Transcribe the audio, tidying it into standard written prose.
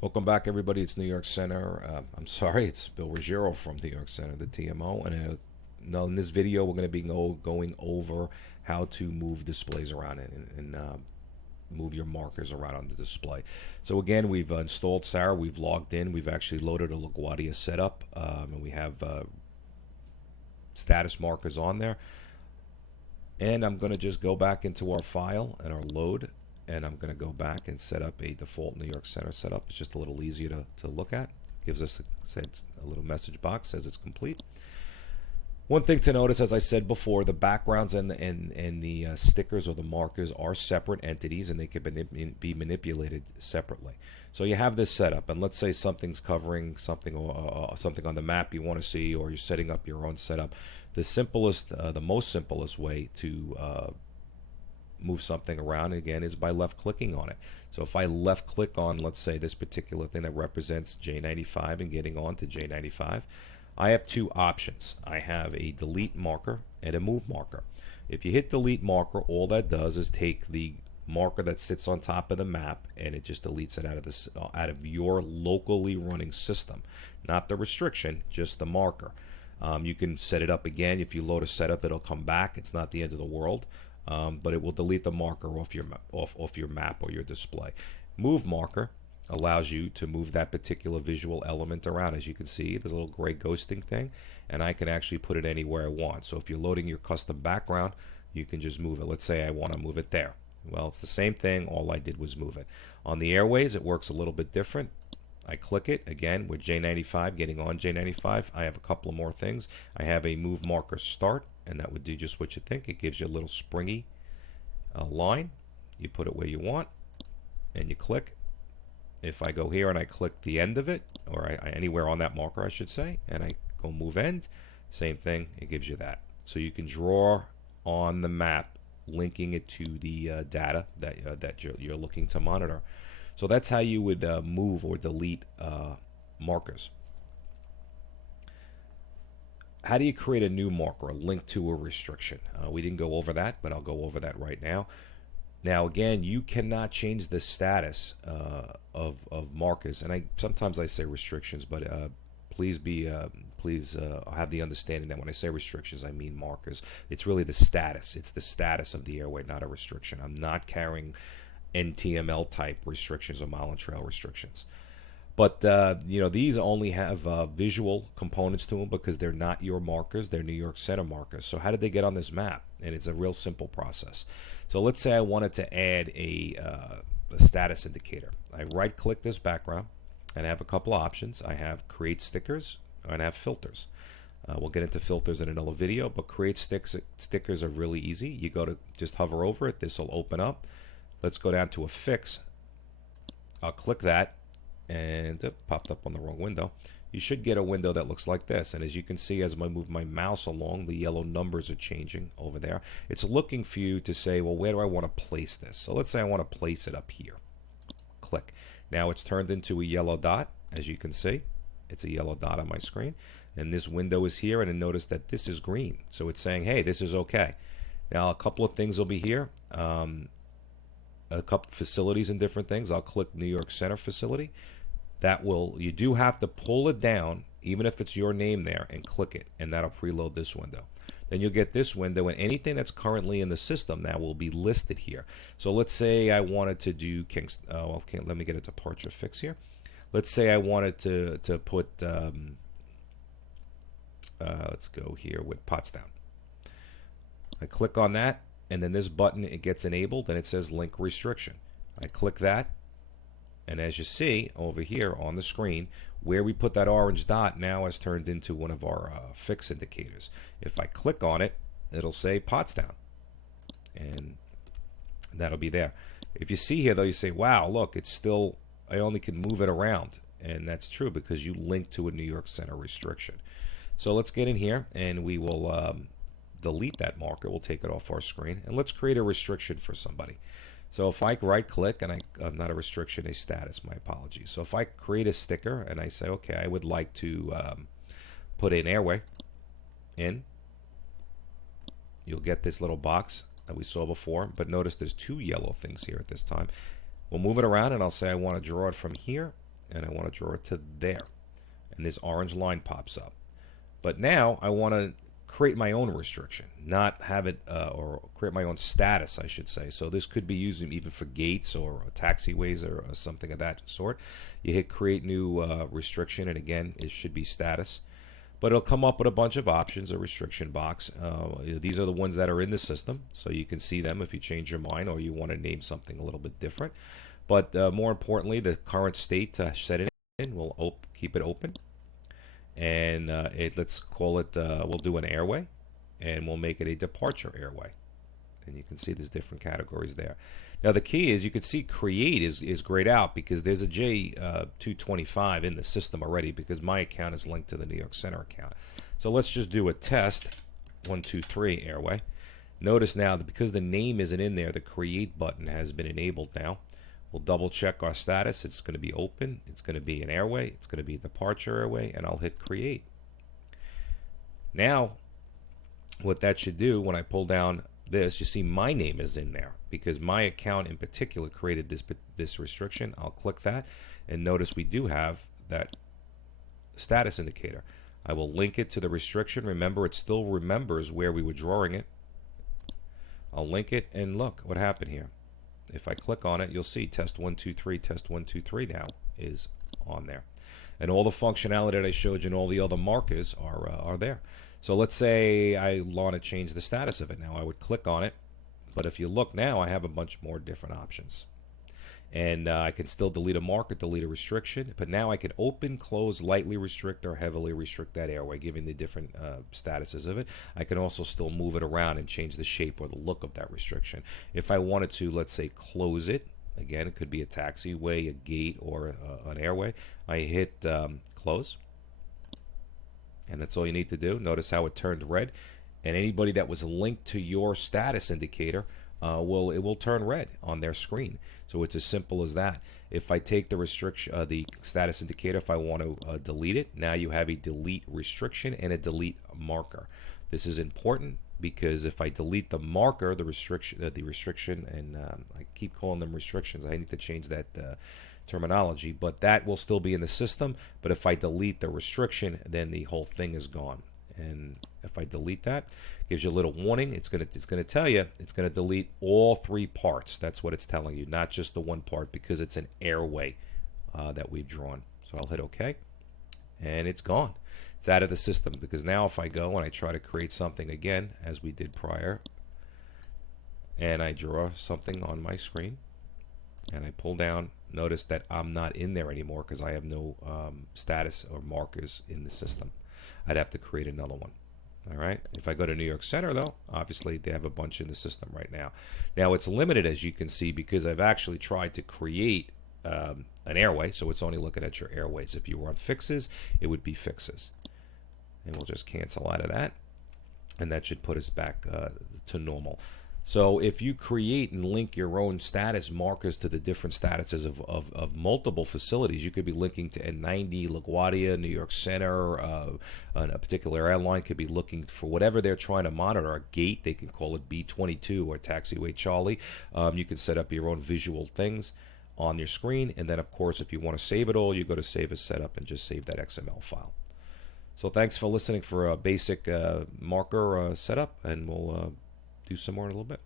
Welcome back, everybody. It's New York Center. I'm sorry, it's Bill Ruggiero from New York Center, the TMO. And now in this video, we're going to be going over how to move displays around and move your markers around on the display. So again, we've installed SARA. We've logged in. We've actually loaded a LaGuardia setup, and we have status markers on there. And I'm going to just go back into our file and our load, and I'm going to go back and set up a default New York Center setup. It's just a little easier to look at. Gives us a little message box, says it's complete. One thing to notice, as I said before, the backgrounds and the stickers or the markers are separate entities, and they can be manipulated separately. So you have this setup, and let's say something's covering something or something on the map you want to see, or you're setting up your own setup. The most simplest way to move something around again is by left clicking on it. So if I left click on, let's say, this particular thing that represents J95 and getting on to J95, I have two options. I have a delete marker and a move marker. If you hit delete marker, all that does is take the marker that sits on top of the map and it just deletes it out of your locally running system. Not the restriction, just the marker. You can set it up again. If you load a setup, it'll come back. It's not the end of the world. But it will delete the marker off your map or your display. Move marker allows you to move that particular visual element around. As you can see, there's a little gray ghosting thing, and I can actually put it anywhere I want. So if you're loading your custom background, you can just move it. Let's say I want to move it there. Well, it's the same thing. All I did was move it. On the airways, it works a little bit different. I click it again with J95, getting on J95. I have a couple of more things. I have a move marker start, and that would do just what you think. It gives you a little springy line. You put it where you want, and you click. If I go here and I click the end of it, or anywhere on that marker, I should say, and I go move end, same thing. It gives you that. So you can draw on the map, linking it to the data that you're looking to monitor. So that's how you would move or delete markers. How do you create a new marker, a link to a restriction? We didn't go over that, but I'll go over that right now. Now, again, you cannot change the status of markers, and sometimes I say restrictions, but please have the understanding that when I say restrictions, I mean markers. It's really the status. It's the status of the airway, not a restriction. I'm not carrying NTML type restrictions or mile and trail restrictions. But these only have visual components to them because they're not your markers. They're New York Center markers. So how did they get on this map? And it's a real simple process. So let's say I wanted to add a status indicator. I right-click this background, and I have a couple of options. I have create stickers, and I have filters. We'll get into filters in another video, but create stickers are really easy. You go to just hover over it. This will open up. Let's go down to a fix. I'll click that, and it popped up on the wrong window. You should get a window that looks like this, and as you can see, as I move my mouse along, the yellow numbers are changing over there. It's looking for you to say, well, where do I want to place this? So let's say I want to place it up here. Click. Now it's turned into a yellow dot. As you can see, it's a yellow dot on my screen, and this window is here, and notice that this is green, so it's saying, hey, this is okay. Now a couple of things will be here. A couple facilities and different things. I'll click New York Center facility. You do have to pull it down, even if it's your name there, and click it, and that'll preload this window. Then you'll get this window, and anything that's currently in the system now will be listed here. So let's say I wanted to do Kingston. Oh, okay, let me get a departure fix here. Let's say I wanted to put, let's go here with Pottstown. I click on that, and then this button, it gets enabled, and it says link restriction. I click that, and as you see over here on the screen, where we put that orange dot now has turned into one of our fix indicators. If I click on it, it'll say Pottstown, and that'll be there. If you see here, though, you say, wow, look, it's still, I only can move it around, and that's true because you link to a New York Center restriction. So let's get in here, and we will delete that marker. We'll take it off our screen, and let's create a restriction for somebody. So if I right click, and not a restriction, a status, my apologies. So if I create a sticker and I say, okay, I would like to put an airway in, you'll get this little box that we saw before, but notice there's two yellow things here at this time. We'll move it around, and I'll say I want to draw it from here and I want to draw it to there. And this orange line pops up. But now I want to create my own restriction, not have it, or create my own status, I should say. So this could be used even for gates or taxiways or something of that sort. You hit create new restriction, and again, it should be status. But it'll come up with a bunch of options, a restriction box. These are the ones that are in the system, so you can see them if you change your mind or you want to name something a little bit different. But more importantly, the current state to set it in, we'll keep it open. And let's call it, we'll do an airway, and we'll make it a departure airway. And you can see there's different categories there. Now the key is, you can see create is grayed out because there's a J225 in the system already, because my account is linked to the New York Center account. So let's just do a test 123 airway. Notice now that because the name isn't in there, the create button has been enabled now. We'll double check our status. It's going to be open, it's going to be an airway, it's going to be a departure airway, and I'll hit create. Now what that should do, when I pull down this, you see my name is in there because my account in particular created this restriction. I'll click that, and notice we do have that status indicator. I will link it to the restriction. Remember, it still remembers where we were drawing it. I'll link it, and look what happened here. If I click on it, you'll see test 123, test 123 now is on there. And all the functionality that I showed you and all the other markers are there. So let's say I want to change the status of it now. I would click on it, but if you look now, I have a bunch more different options. And I can still delete a marker, delete a restriction, but now I can open, close, lightly restrict, or heavily restrict that airway, giving the different statuses of it. I can also still move it around and change the shape or the look of that restriction. If I wanted to, let's say, close it, again, it could be a taxiway, a gate, or an airway. I hit close, and that's all you need to do. Notice how it turned red, and anybody that was linked to your status indicator, it will turn red on their screen. So it's as simple as that. If I take the restriction, the status indicator, if I want to delete it, now you have a delete restriction and a delete marker. This is important because if I delete the marker, the restriction, and I keep calling them restrictions. I need to change that terminology, but that will still be in the system. But if I delete the restriction, then the whole thing is gone. And if I delete that, gives you a little warning. It's gonna tell you it's gonna delete all three parts. That's what it's telling you, not just the one part, because it's an airway that we've drawn. So I'll hit OK, and it's gone. It's out of the system, because now if I go and I try to create something again, as we did prior, and I draw something on my screen, and I pull down, notice that I'm not in there anymore because I have no status or markers in the system. I'd have to create another one. All right. If I go to New York Center, though, obviously they have a bunch in the system right now. Now it's limited, as you can see, because I've actually tried to create an airway, so it's only looking at your airways. If you were on fixes, it would be fixes. And we'll just cancel out of that, and that should put us back to normal. So if you create and link your own status markers to the different statuses of multiple facilities, you could be linking to N90, LaGuardia, New York Center, a particular airline could be looking for whatever they're trying to monitor. A gate, they can call it B22 or Taxiway Charlie. You can set up your own visual things on your screen, and then of course if you want to save it all, you go to Save as Setup and just save that XML file. So thanks for listening for a basic marker setup, and we'll do some more in a little bit.